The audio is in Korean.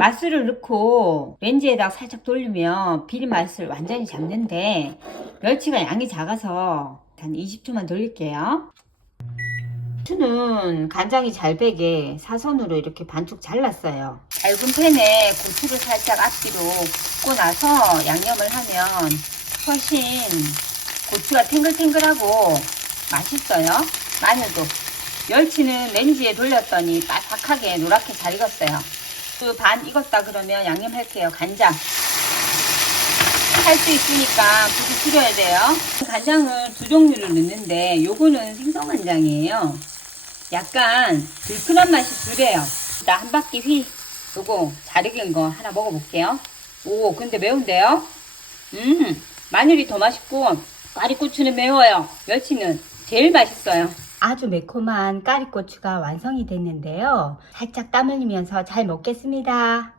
맛술을 넣고 렌즈에다 살짝 돌리면 비린 맛을 완전히 잡는데 멸치가 양이 작아서 한 20초만 돌릴게요. 고추는 간장이 잘 배게 사선으로 이렇게 반쪽 잘랐어요. 얇은 팬에 고추를 살짝 앞뒤로 굽고 나서 양념을 하면 훨씬 고추가 탱글탱글하고 맛있어요. 마늘도. 멸치는 렌즈에 돌렸더니 바삭하게 노랗게 잘 익었어요. 그 반 익었다 그러면 양념할게요. 간장. 할 수 있으니까 굳이 줄여야 돼요. 간장을 두 종류를 넣는데 요거는 생선간장이에요. 약간 불큰한 맛이 덜해요. 나한 바퀴 휘. 요거 잘 익은 거 하나 먹어볼게요. 오 근데 매운데요? 음 마늘이 더 맛있고 까리고추는 매워요. 멸치는 제일 맛있어요. 아주 매콤한 까리고추가 완성이 됐는데요. 살짝 땀 흘리면서 잘 먹겠습니다.